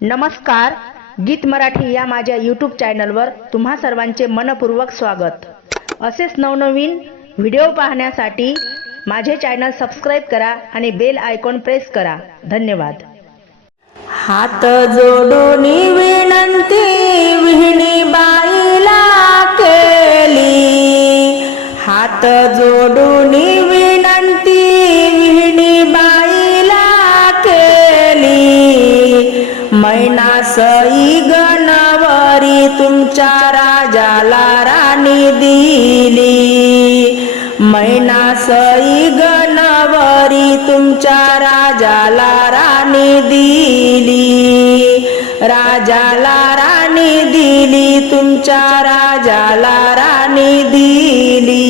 नमस्कार गीत मराठी या माझ्या यूट्यूब चॅनलवर तुम्हा सर्वांचे मनपूर्वक स्वागत. असेच नवनवीन व्हिडिओ पाहण्यासाठी माझे चॅनल सबस्क्राईब करा आणि बेल आयकॉन प्रेस करा. धन्यवाद. हात जोडून विनंती विहिणी बाईला केली. हात जोडून राणी दिली. मैना सई गणवरी तुमच्या राजाला राणी दिली. राजाला राणी दिली तुमच्या राजाला राणी दिली.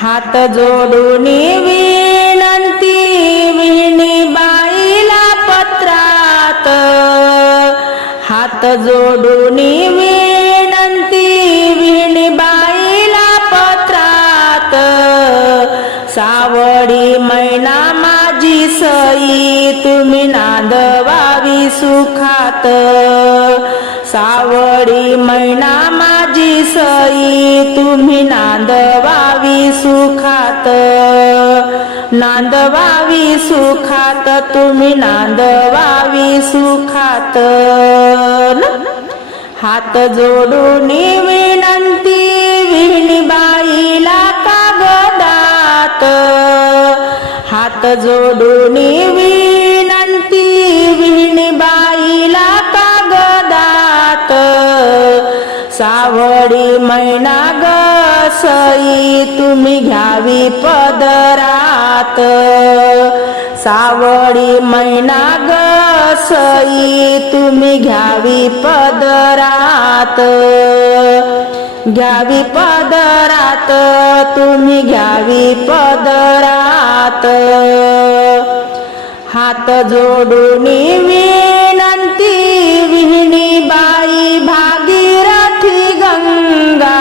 हात जोडून विनंती विणी बाईला पत्रात. हात जोडून सावडी मैना माझी सई तुम्ही नांदवावी सुखात. सावडी मैना माझी सई तुम्ही नांदवावी सुखात. नांदवावी सुखात तुम्ही नांदवावी सुखात. हात जोडून जोडून विनंती विणी बाईला कागदात. सावडी मैना गसई तुम्ही घ्यावी पदरात. सावडी मैना गसई तुम्ही घ्यावी पदरात. घ्यावी पदरात तुम्ही घ्यावी पदरात. हात जोडून विनंती विहिणी बाई भागीरथी गंगा.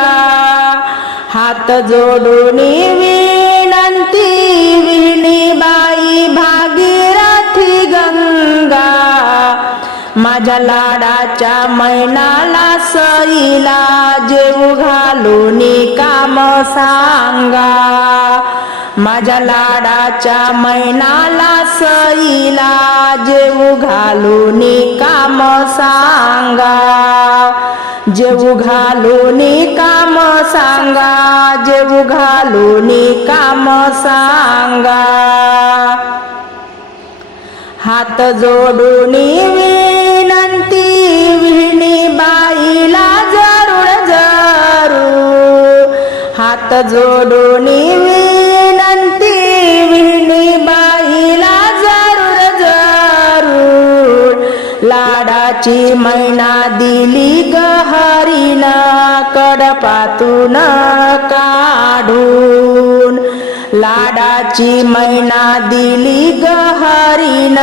हात जोडून विनंती विहिणी बाई भागीरथी गंगा. माझ्या लाडाच्या मैनाला सईला जेव घालून काम सांगा. माझ्या लाडाच्या मैनाला सईला जेऊ घालून काम सांगा. जेऊ घालून काम सांगा. जेऊ घालून काम सांगा. हात जोडून विनंती विहिणी बाईला जरूर जरू. हात जोडून ची मैना दिली गहरीला कडपातून काढून. लाडाची मैना दिली गहरीन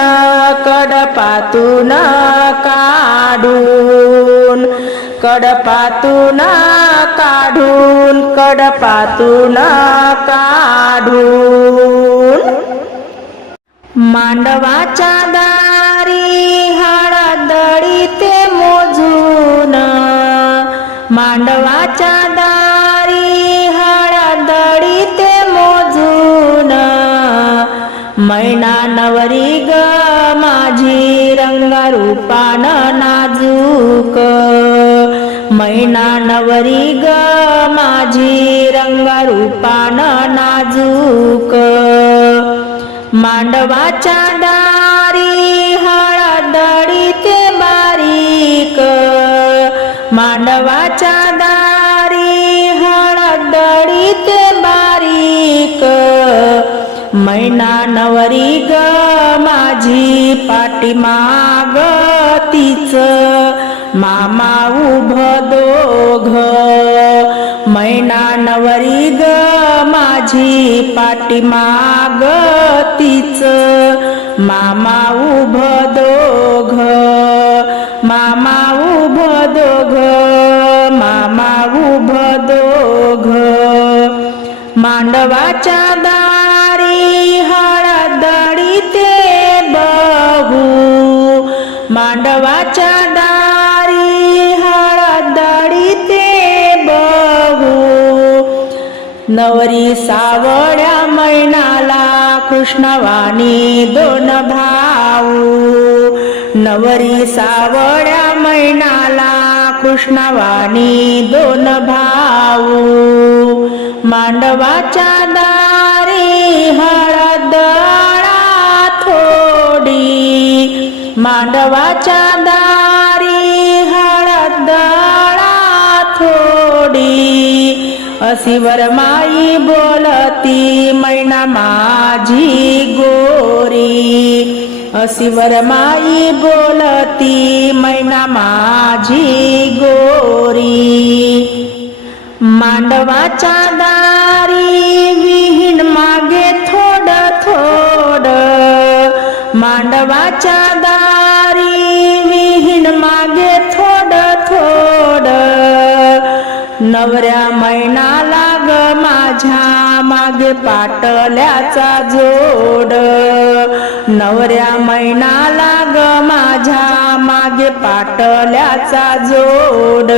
कडपातून काढून. कडपातून काढून कडपातून काढून. मांडवाच्या दारी हाडा मांडवाच्या दारी हळदळी ते मोजून. मैना नवरी ग माझी रंगारूपान नाजूक. मैना नवरी ग माझी रंगारूपान नाजूक. मांडवाच्या पाठीमाग तीच मामा उभ दोघ. मैना नवरी ग माझी पाठीमाग तीच मामा उभ दोघ. मामा उभ दोघ मामा उभ दोघ. मांडवाच्या दा पांडवाच्या दारी हळदडी ते बघू. नवरी सावड्या मैनाला कृष्णवाणी दोन भाऊ. नवरी सावड्या मैनाला कृष्णवाणी दोन भाऊ. मांडवाच्या दारी मांडवाच्या दारी हळदळा थोडी. अशी वरमाई बोलती मैना माझी गोरी. अशी वरमाई बोलती मैना माझी गोरी. मांडवाच्या दारी मांडवाच्या दारी विहीन मागे थोड थोड. नवऱ्या मैना लाग माझ्या मागे पाटल्याचा जोड. नवऱ्या मैना लाग माझ्या मागे पाटल्याचा जोड.